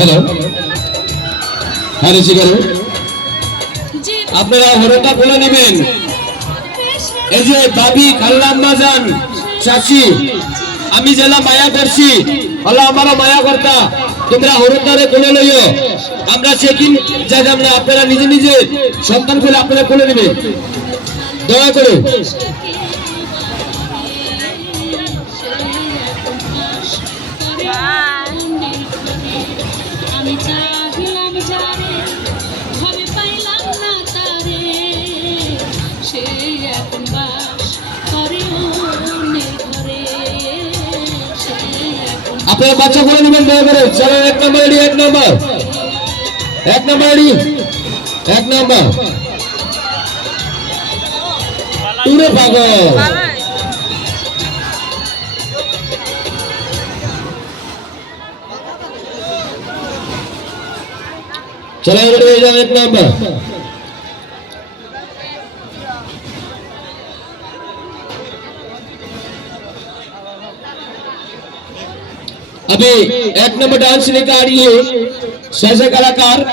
hello हाँ ऋषि गारू আপনারা হরটা বলে নেবেন এই যে দাবি খাল্লাম্মা জান চাচি আমি জেলা মায়া করছি আল্লাহ আমারও মায়া করতা তোমরা হরটারে কোলে লইও আমরা চেকিং জায়গা আমরা আপনারা নিজে নিজে সন্তান কোলে আপনারা কোলে নেবেন দয়া করে আপনারা বাচ্চা করে নেবেন দয়া করে চলো এক নম্বর আইডি এক নম্বর আইডি এক নম্বর তুরে পাগল चलो रेडी हो जाओ एक नंबर अभी एक नंबर डांस लेकर आ रही है सहसा कलाकार